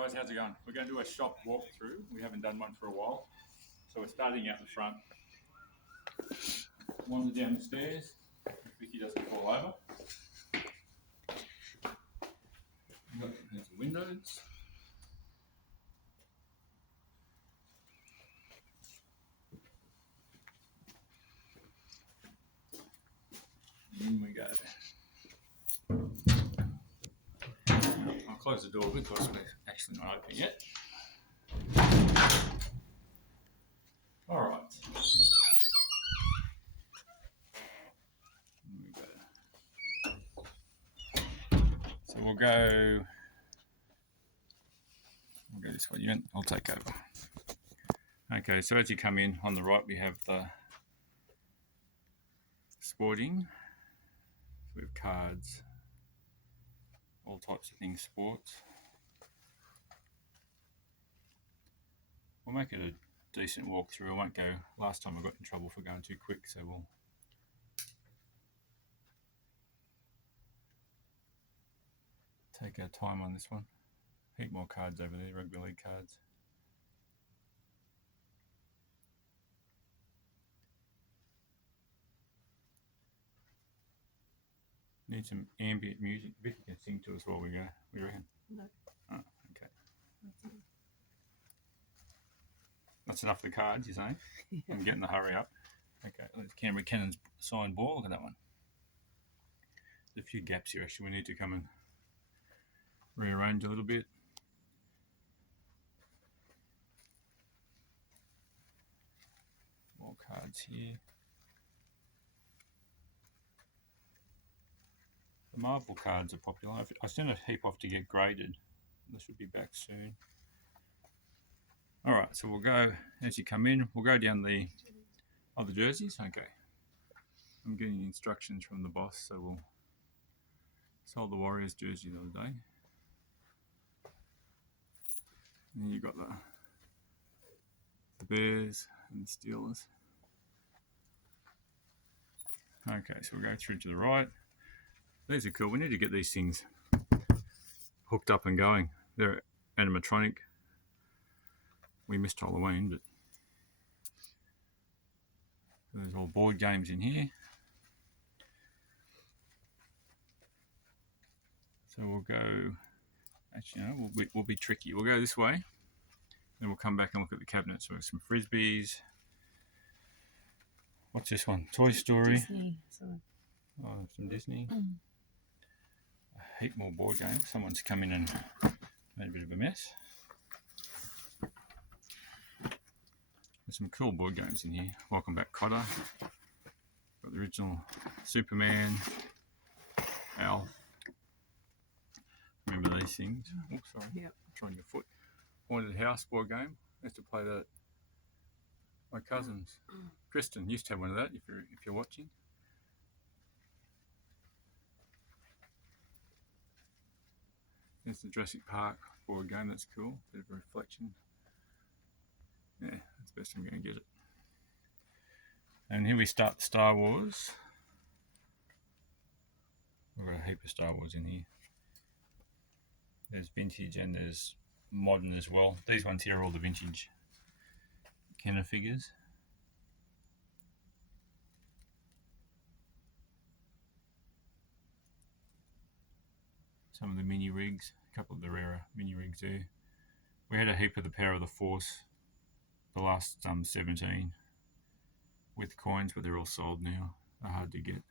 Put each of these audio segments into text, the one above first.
guys, how's it going? We're going to do a shop walkthrough. We haven't done one for a while. So we're starting out the front. Wander down the stairs, if Vicky doesn't fall over. There's the windows. In we go. I'll close the door because we're actually not open yet. Alright. So we'll go this way. I'll take over. Okay, so as you come in on the right, we have the sporting. So we have cards, all types of things, sports. We'll make it a decent walkthrough. I won't go. Last time I got in trouble for going too quick, so we'll take our time on this one. Heap more cards over there, rugby league cards. Need some ambient music. Vicky can sing to us while we go. What do you reckon? No. Oh, okay. That's enough of the cards, you're saying? Yeah. I'm getting the hurry up. Okay, there's Canberra Cannon's signed ball. Look at that one. There's a few gaps here actually. We need to come and rearrange a little bit. More cards here. The Marvel cards are popular. I sent a heap off to get graded. This should be back soon. Alright, so we'll go, as you come in, we'll go down the other jerseys. Okay. I'm getting instructions from the boss, so we'll sold the Warriors jersey the other day. And then you've got the Bears and the Steelers. Okay, so we'll go through to the right. These are cool. We need to get these things hooked up and going. They're animatronic. We missed Halloween, but there's all board games in here. So we'll go, actually no, we'll be tricky. We'll go this way, then we'll come back and look at the cabinets. So we have some Frisbees. What's this one? Toy Story. Disney. Sorry. Oh, some Disney. A heap more board games. Someone's come in and made a bit of a mess. There's some cool board games in here. Welcome Back, Kotter. Got the original Superman, Alf. Remember these things? Oops, sorry. Yep. Trying your foot. Haunted House board game. I used to play that. My cousins, Kristen, used to have one of that. If you're watching. There's the Jurassic Park board game. That's cool. Bit of a reflection. Yeah, that's the best I'm going to get it. And here we start the Star Wars. We've got a heap of Star Wars in here. There's vintage and there's modern as well. These ones here are all the vintage Kenner figures. Some of the mini rigs, a couple of the rarer mini rigs there. We had a heap of the Power of the Force, the last 17 with coins, but they're all sold now. They're hard to get.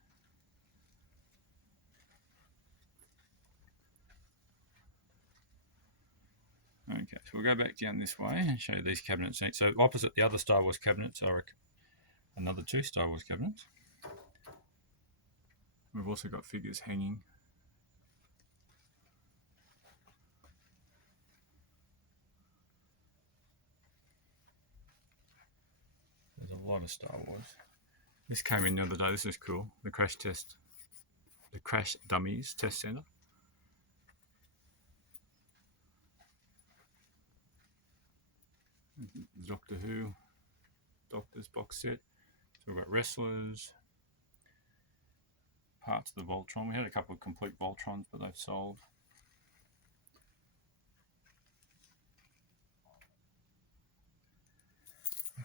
Okay, so we'll go back down this way and show you these cabinets. So opposite the other Star Wars cabinets are another two Star Wars cabinets. We've also got figures hanging. There's a lot of Star Wars. This came in the other day. This is cool. The Crash Dummies Test Center. Doctor Who, Doctor's box set. So we've got wrestlers, parts of the Voltron. We had a couple of complete Voltrons, but they've sold.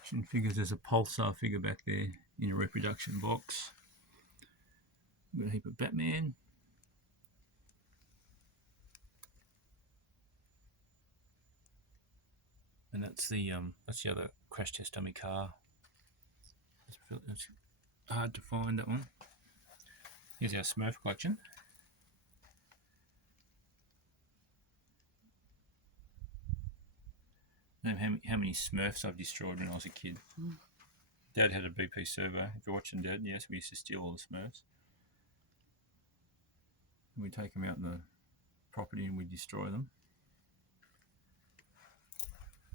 Action figures, there's a Pulsar figure back there in a reproduction box. Got a heap of Batman. And that's the other crash test dummy car. It's hard to find, that one. Here's our Smurf collection. I don't know how many Smurfs I've destroyed when I was a kid. Dad had a BP servo. If you're watching, Dad, yes, we used to steal all the Smurfs. We'd take them out in the property and we'd destroy them.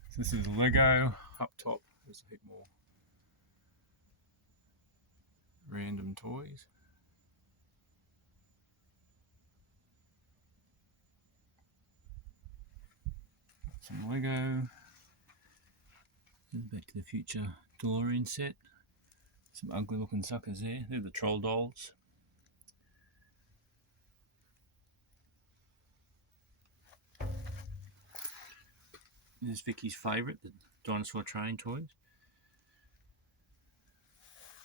So this is Lego. Up top, there's a heap more random toys. Some Lego. Back to the Future DeLorean set. Some ugly looking suckers there. They're the troll dolls. There's Vicky's favourite, the dinosaur train toys.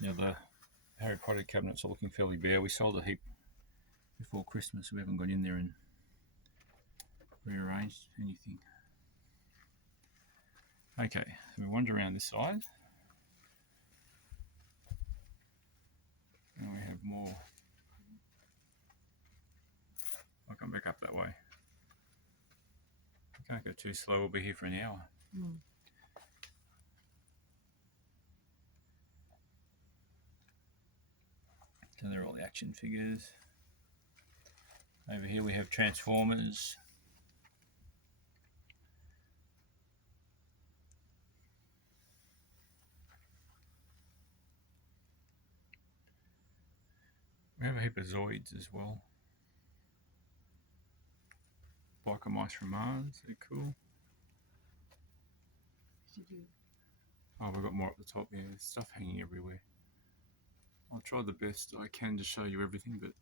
Now the Harry Potter cabinets are looking fairly bare. We sold a heap before Christmas. We haven't got in there and rearranged anything. Okay, so we wander around this side. And we have more. I'll come back up that way. I can't go too slow, we'll be here for an hour. So they're all the action figures. Over here we have Transformers. We have a heap of Zoids as well. Biker Mice from Mars, they're cool. Oh, we've got more up the top, yeah, there's stuff hanging everywhere. I'll try the best I can to show you everything, but...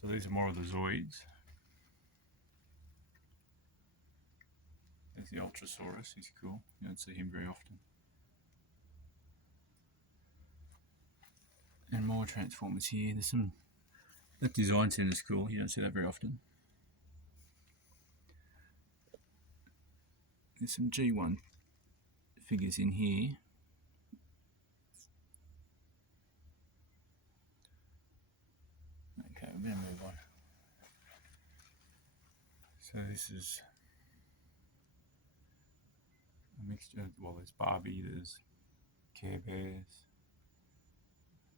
So these are more of the Zoids. There's the Ultrasaurus, he's cool. You don't see him very often. And more Transformers here. There's some... That design centre is cool, you don't see that very often. There's some G1 figures in here. Okay, we're going to move on. So this is a mixture, well there's Barbie, there's Care Bears,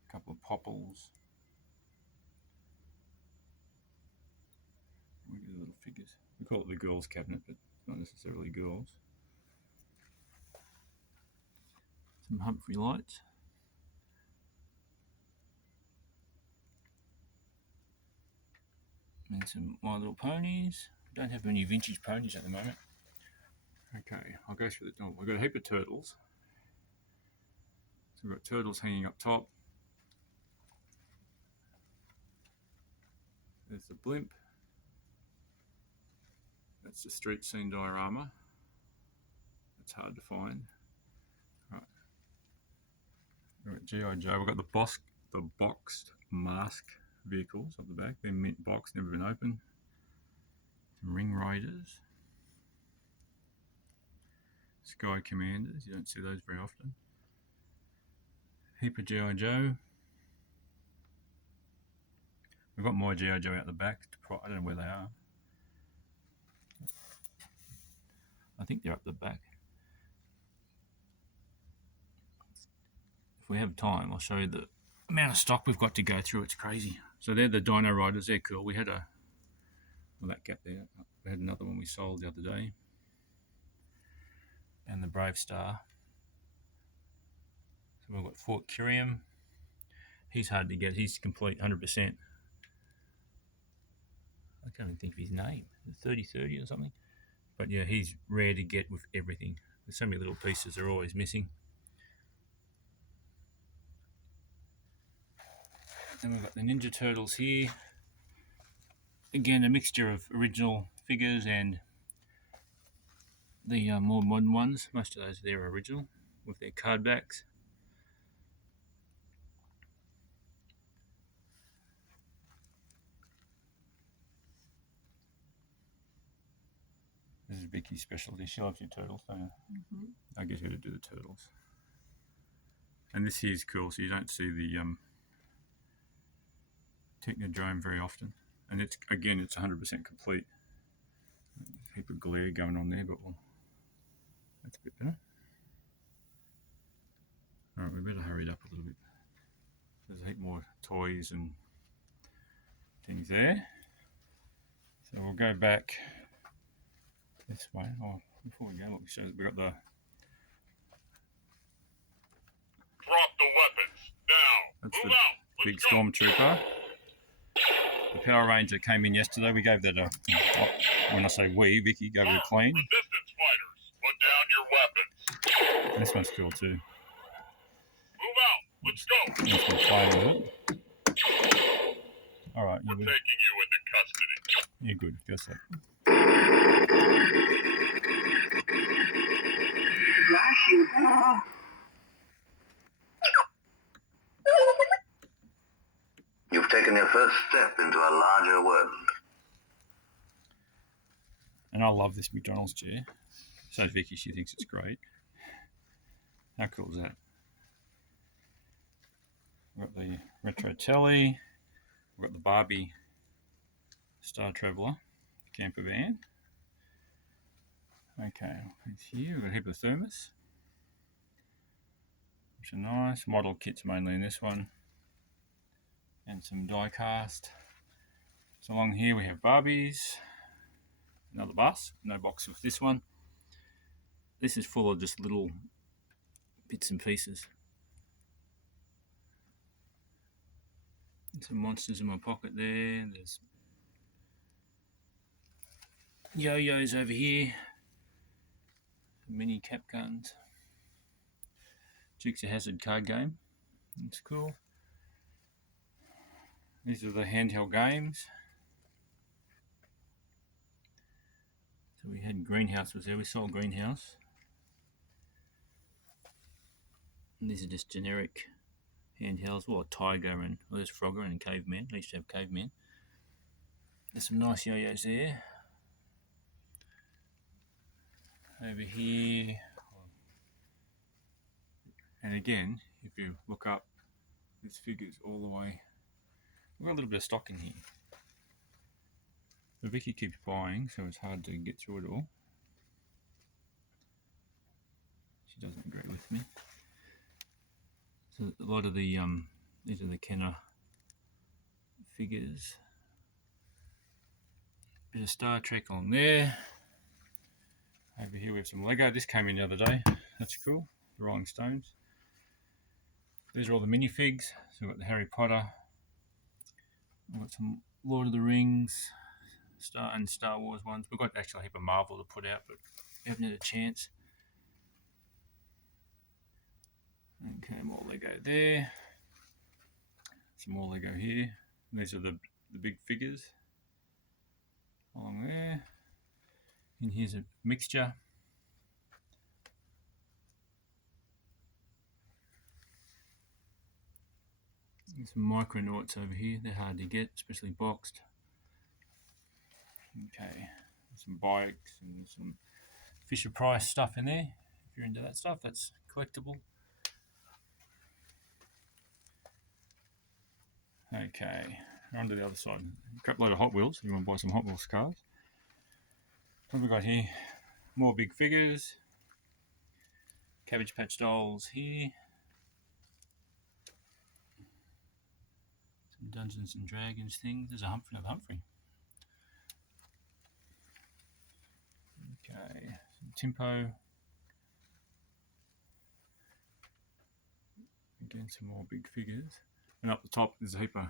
a couple of Popples. We get the little figures. We call it the girls' cabinet, but it's not necessarily girls. Some Humphrey lights. And some My Little Ponies. Don't have any vintage ponies at the moment. Okay, I'll go through the... Oh, we've got a heap of turtles. So we've got turtles hanging up top. There's the blimp. That's the street scene diorama. It's hard to find. Right. We've got G.I. Joe. We've got the boxed mask vehicles up the back. They're mint box, never been opened. Some Ring Raiders. Sky Commanders. You don't see those very often. Heap of G.I. Joe. We've got more G.I. Joe out the back. I don't know where they are. I think they're up the back. If we have time, I'll show you the amount of stock we've got to go through. It's crazy. So they're the Dino Riders. They're cool. We had that gap there. We had another one we sold the other day. And the Brave Star. So we've got Fort Curium. He's hard to get. He's complete 100%. I can't even think of his name. 3030 or something. But yeah, he's rare to get with everything. There's so many little pieces are always missing. Then we've got the Ninja Turtles here. Again, a mixture of original figures and the more modern ones. Most of those there are original with their card backs. This is Vicky's specialty. She loves your turtles, don't you? Mm-hmm. I get her to do the turtles. And this here is cool, so you don't see the Technodrome very often. And it's 100% complete. There's a heap of glare going on there, but that's a bit better. Alright, we better hurry it up a little bit. There's a heap more toys and things there. So we'll go back this way. Oh, before we go, look, we've got the... Drop the weapons, now! That's Move the out! big Let's go! stormtrooper. The Power Ranger came in yesterday. We gave that a... When I say we, Vicky gave it a clean. Resistance fighters, put down your weapons. And this one's cool too. Move out! Let's go! Let's go playing with it. Alright, We're taking you into custody. you're good. Go set. You've taken your first step into a larger world. And I love this McDonald's chair. So does Vicky, she thinks it's great. How cool is that? We've got the retro telly. We've got the Barbie Star Traveller camper van. Okay, it's here. We've got a heap of thermos, which are nice. Model kits mainly in this one. And some die cast. So along here we have Barbies. Another bus. No box with this one. This is full of just little bits and pieces. Some monsters in my pocket there. There's yo-yos over here. Mini cap guns. Dukes of Hazzard card game. That's cool. These are the handheld games. So we had Greenhouse was there. We sold Greenhouse. And these are just generic handhelds. Well, Tiger and there's Frogger and Caveman. I used to have Caveman. There's some nice yo-yos there. Over here. And again, if you look up, there's figures all the way. We've got a little bit of stock in here. But Vicky keeps buying, so it's hard to get through it all. She doesn't agree with me. So a lot of the these are the Kenner figures. Bit of Star Trek on there. Over here we have some Lego. This came in the other day. That's cool. The Rolling Stones. These are all the minifigs. So we've got the Harry Potter. We've got some Lord of the Rings, Star Wars ones. We've got actually a heap of Marvel to put out, but we haven't had a chance. Okay, more Lego there. Some more Lego here. And these are the big figures along there. And here's a mixture. And some Micronauts over here. They're hard to get, especially boxed. Okay, some bikes and some Fisher Price stuff in there. If you're into that stuff, that's collectible. Okay, we're on to the other side. A crap load of Hot Wheels. You want to buy some Hot Wheels cars? What have we got here? More big figures. Cabbage Patch Dolls here. Some Dungeons and Dragons things. There's a Humphrey. Okay, some Timpo. Again, some more big figures. And up the top, there's a heap of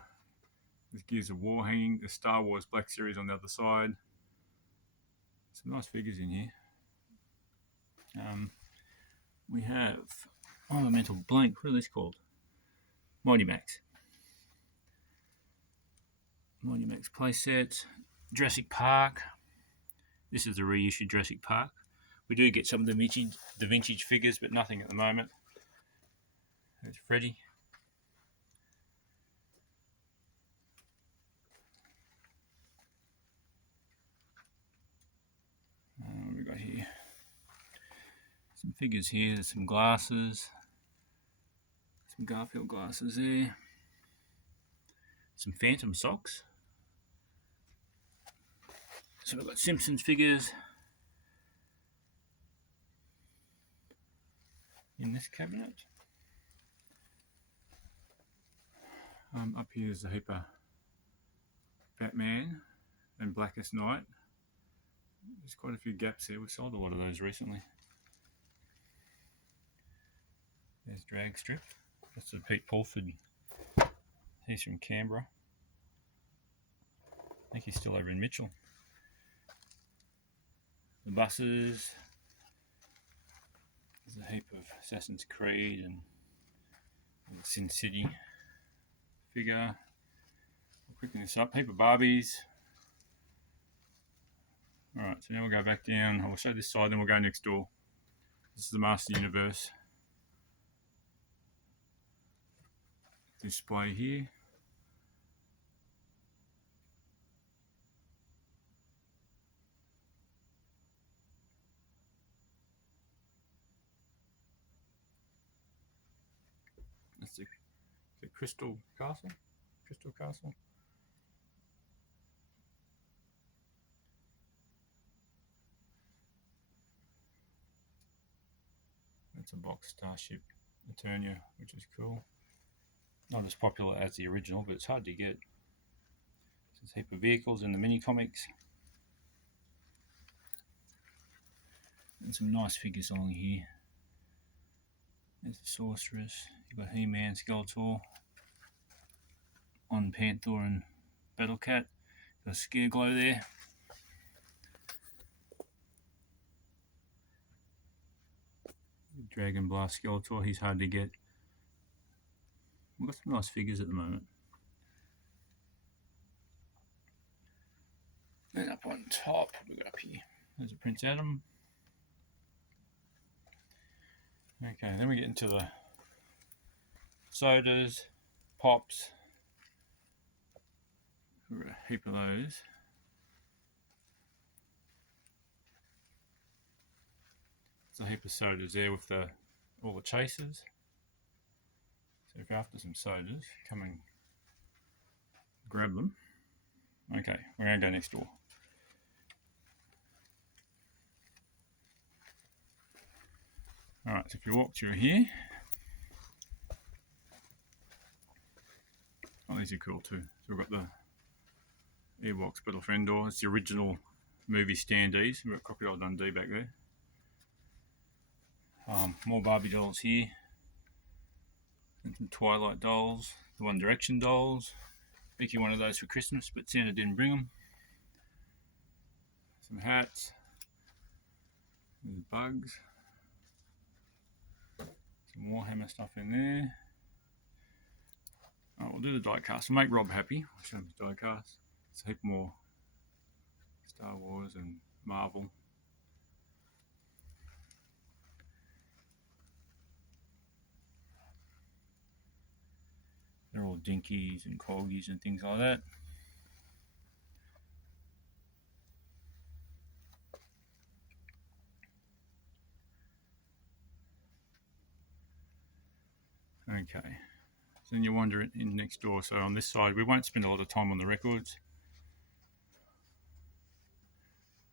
Gears of War hanging. The Star Wars Black Series on the other side. Some nice figures in here. We have, a mental blank. What are these called? Mighty Max. Mighty Max playset. Jurassic Park. This is the reissued Jurassic Park We do get some of the vintage figures, but nothing at the moment. There's Freddy. What have we got here? Some figures here. There's some glasses. Some Garfield glasses there. Some Phantom socks. So we've got Simpsons figures in this cabinet. Up here is a heap of Batman and Blackest Night. There's quite a few gaps there. We've sold a lot of those recently. There's Drag Strip. That's a Pete Paulford. He's from Canberra. I think he's still over in Mitchell. The buses. There's a heap of Assassin's Creed and Sin City figure. I'll quicken this up. Heap of Barbies. Alright, so now we'll go back down. I'll show this side, then we'll go next door. This is the Master Universe display here. That's the Crystal Castle. Crystal Castle. That's a box Starship Eternia, which is cool. Not as popular as the original, but it's hard to get. There's a heap of vehicles in the mini comics. And some nice figures along here. There's the Sorceress. You've got He-Man, Skeletor, on Panther and Battle Cat. Got a Scare Glow there. Dragon Blast Skeletor, he's hard to get. We've got some nice figures at the moment. Then up on top, what do we got up here? There's a Prince Adam. Okay, then we get into the sodas, pops. We've got a heap of those. There's a heap of sodas there with all the chasers. So if you're after some sodas, come and grab them. Okay, we're going to go next door. Alright, so if you walk through here, oh, these are cool too. So we've got the Airbox Battle Friend door. It's the original movie standees. We've got Crocodile Dundee back there. More Barbie dolls here. And some Twilight dolls. The One Direction dolls. Mickey one of those for Christmas, but Santa didn't bring them. Some hats. There's bugs. Some Warhammer stuff in there. Oh, we'll do the die cast. We'll make Rob happy. We'll show him his die cast. It's a heap more Star Wars and Marvel. They're all dinkies and corgis and things like that. Okay, so then you wander in next door. So on this side, we won't spend a lot of time on the records.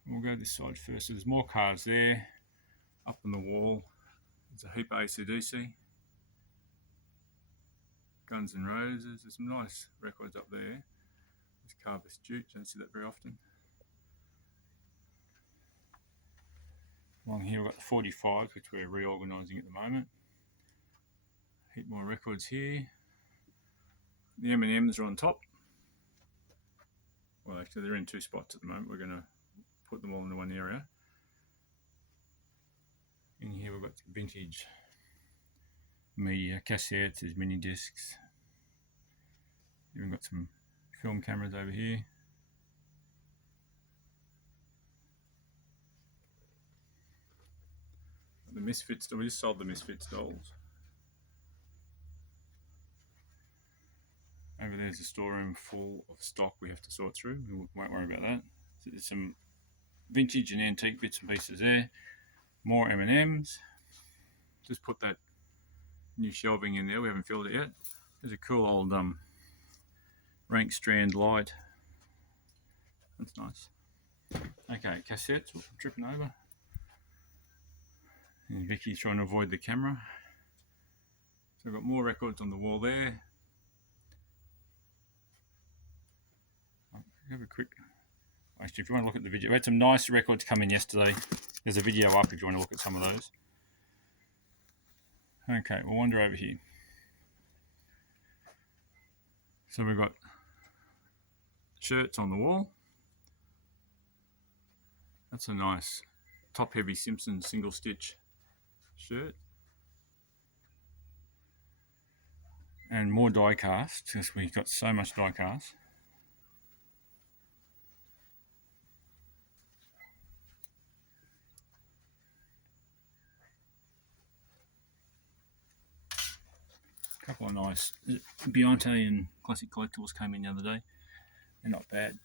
We'll go this side first. So there's more cars there. Up on the wall, there's a heap of AC/DC. Guns N' Roses. There's some nice records up there. There's Carver Stute. Don't see that very often. Along here we've got the 45s, which we're reorganising at the moment. Heap more records here. The M&Ms are on top. Well, actually they're in two spots at the moment. We're going to put them all into one area. In here we've got vintage media, cassettes, there's mini discs. Even got some film cameras over here. Misfits. We just sold the Misfits dolls. Over there's a storeroom full of stock we have to sort through. We won't worry about that. So there's some vintage and antique bits and pieces there. More M&Ms. Just put that new shelving in there. We haven't filled it yet. There's a cool old Rank Strand light. That's nice. Okay, cassettes. I'm tripping over. And Vicky's trying to avoid the camera. So we've got more records on the wall there. Have a quick. Actually, if you want to look at the video, we had some nice records come in yesterday. There's a video up if you want to look at some of those. Okay, we'll wander over here. So we've got shirts on the wall. That's a nice top-heavy Simpsons single stitch shirt. And more die cast, because we've got so much die cast. A couple of nice Beyonce and Classic Collectibles came in the other day. They're not bad.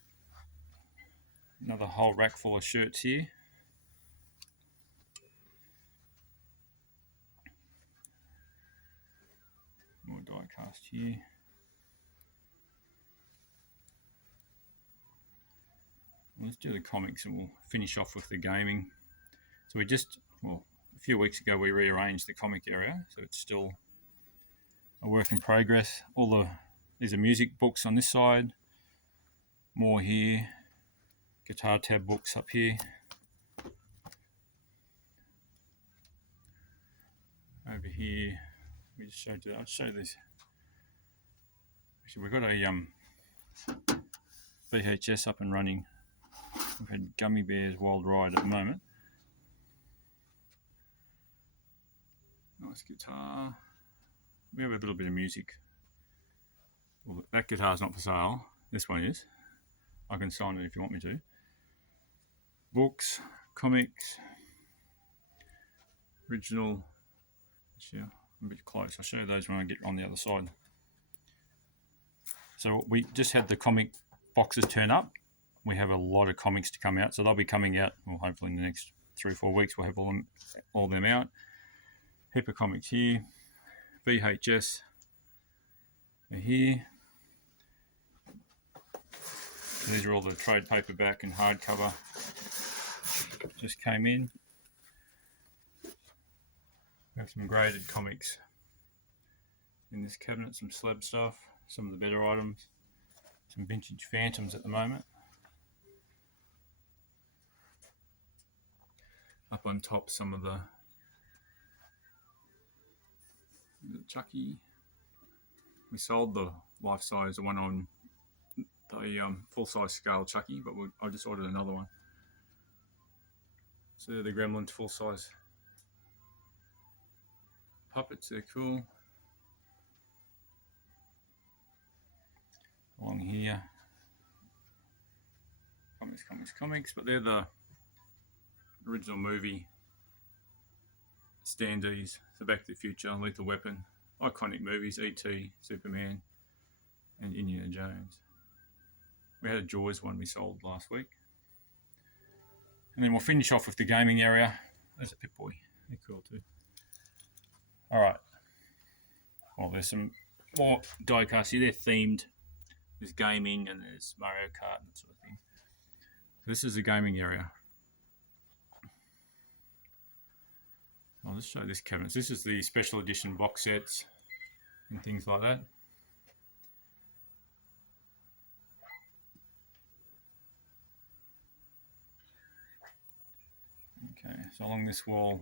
Another whole rack full of shirts here. More die cast here. Let's do the comics and we'll finish off with the gaming. So we just, well, a few weeks ago we rearranged the comic area, so it's still a work in progress. These are music books on this side. More here. Guitar tab books up here. Over here, we just showed you that. I'll show this. Actually, we've got a VHS up and running. We've had Gummy Bears Wild Ride at the moment. Nice guitar. We have a little bit of music. Well, that guitar's not for sale. This one is. I can sign it if you want me to. Books, comics, original. Actually, I'm a bit close. I'll show you those when I get on the other side. So we just had the comic boxes turn up. We have a lot of comics to come out, so they'll be coming out. Well, hopefully in the next 3 or 4 weeks, we'll have all them out. Heap of comics here. VHS are here. These are all the trade paperback and hardcover. Just came in. We have some graded comics in this cabinet, some slab stuff, some of the better items, some vintage Phantoms at the moment. Up on top, some of the Chucky. We sold the life-size, the one on the full-size scale Chucky, but I just ordered another one. So they're the Gremlins full-size puppets. They're cool. Along here, comics, but they're the original movie standees. So Back to the Future, Lethal Weapon, iconic movies, E.T., Superman, and Indiana Jones. We had a Jaws one we sold last week. And then we'll finish off with the gaming area. There's a Pip-Boy. They're cool too. Alright. Well, there's some more die-casts here. They're themed. There's gaming and there's Mario Kart and that sort of thing. So this is the gaming area. I'll just show this cabinet. This is the special edition box sets and things like that. Okay, so along this wall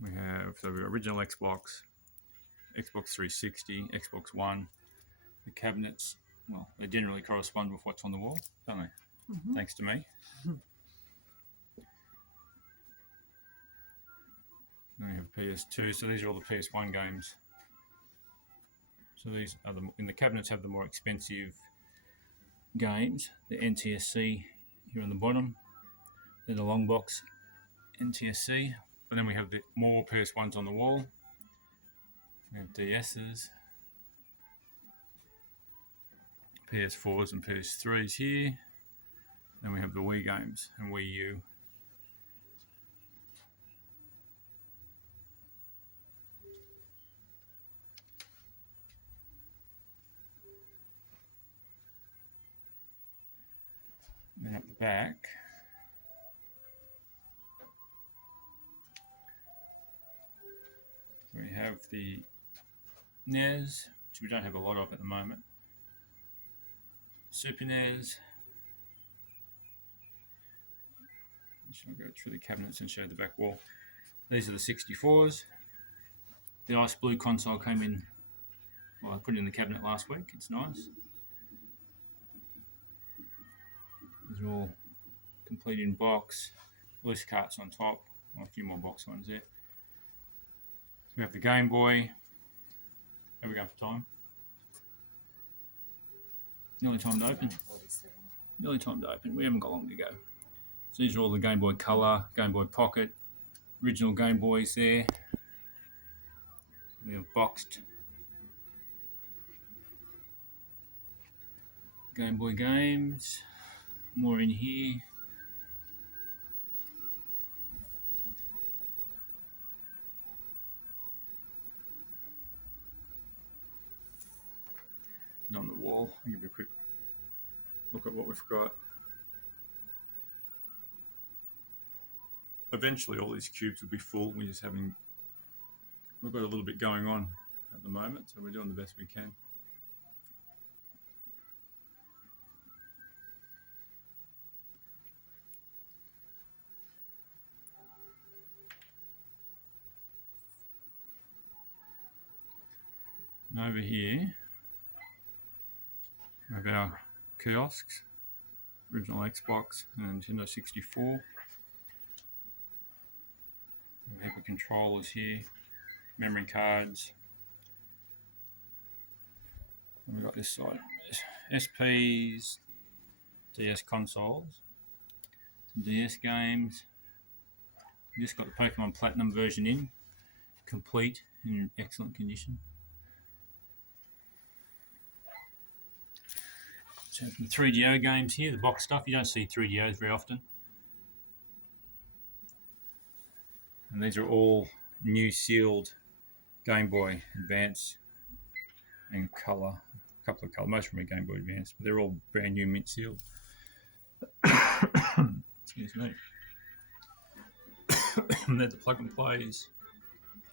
we've got original Xbox, Xbox 360, Xbox One. The cabinets, well, they generally correspond with what's on the wall, don't they? Mm-hmm. Thanks to me. Then we have PS2, so these are all the PS1 games. So these are in the cabinets have the more expensive games. The NTSC here on the bottom. They're the long box NTSC. But then we have the more PS1s on the wall. We have DS's, PS4s and PS3s here. Then we have the Wii games and Wii U. And then at the back, we have the NES, which we don't have a lot of at the moment. Super NES. I'll go through the cabinets and show the back wall. These are the 64s. The ice blue console came in, well, I put it in the cabinet last week. It's nice. These are all complete in box. Loose carts on top. A few more box ones there. So we have the Game Boy. How are we going for time? Nearly time to open. Nearly time to open. We haven't got long to go. So these are all the Game Boy Color, Game Boy Pocket, original Game Boys there. We have boxed Game Boy games. More in here. And on the wall, I'll give you a quick look at what we've got. Eventually all these cubes will be full. We've got a little bit going on at the moment, so we're doing the best we can. And over here, we have our kiosks, original Xbox and Nintendo 64. We have the controllers here, memory cards. And we've got this side, SPs, DS consoles, some DS games. We just got the Pokemon Platinum version in, complete, in excellent condition. So some 3DO games here, the box stuff. You don't see 3DOs very often. And these are all new sealed Game Boy Advance and Color. A couple of colour, most of them are Game Boy Advance, but they're all brand new mint sealed. Excuse me. And they're the plug and plays.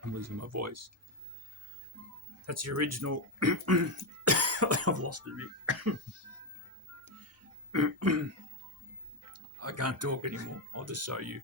I'm losing my voice. That's the original. I've lost it a bit. I can't talk anymore. I'll just show you.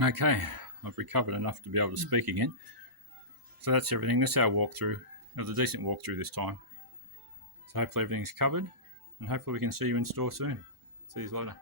Okay, I've recovered enough to be able to speak again. So that's everything. That's our walkthrough. It was a decent walkthrough this time. So hopefully everything's covered, and hopefully we can see you in store soon. See you later.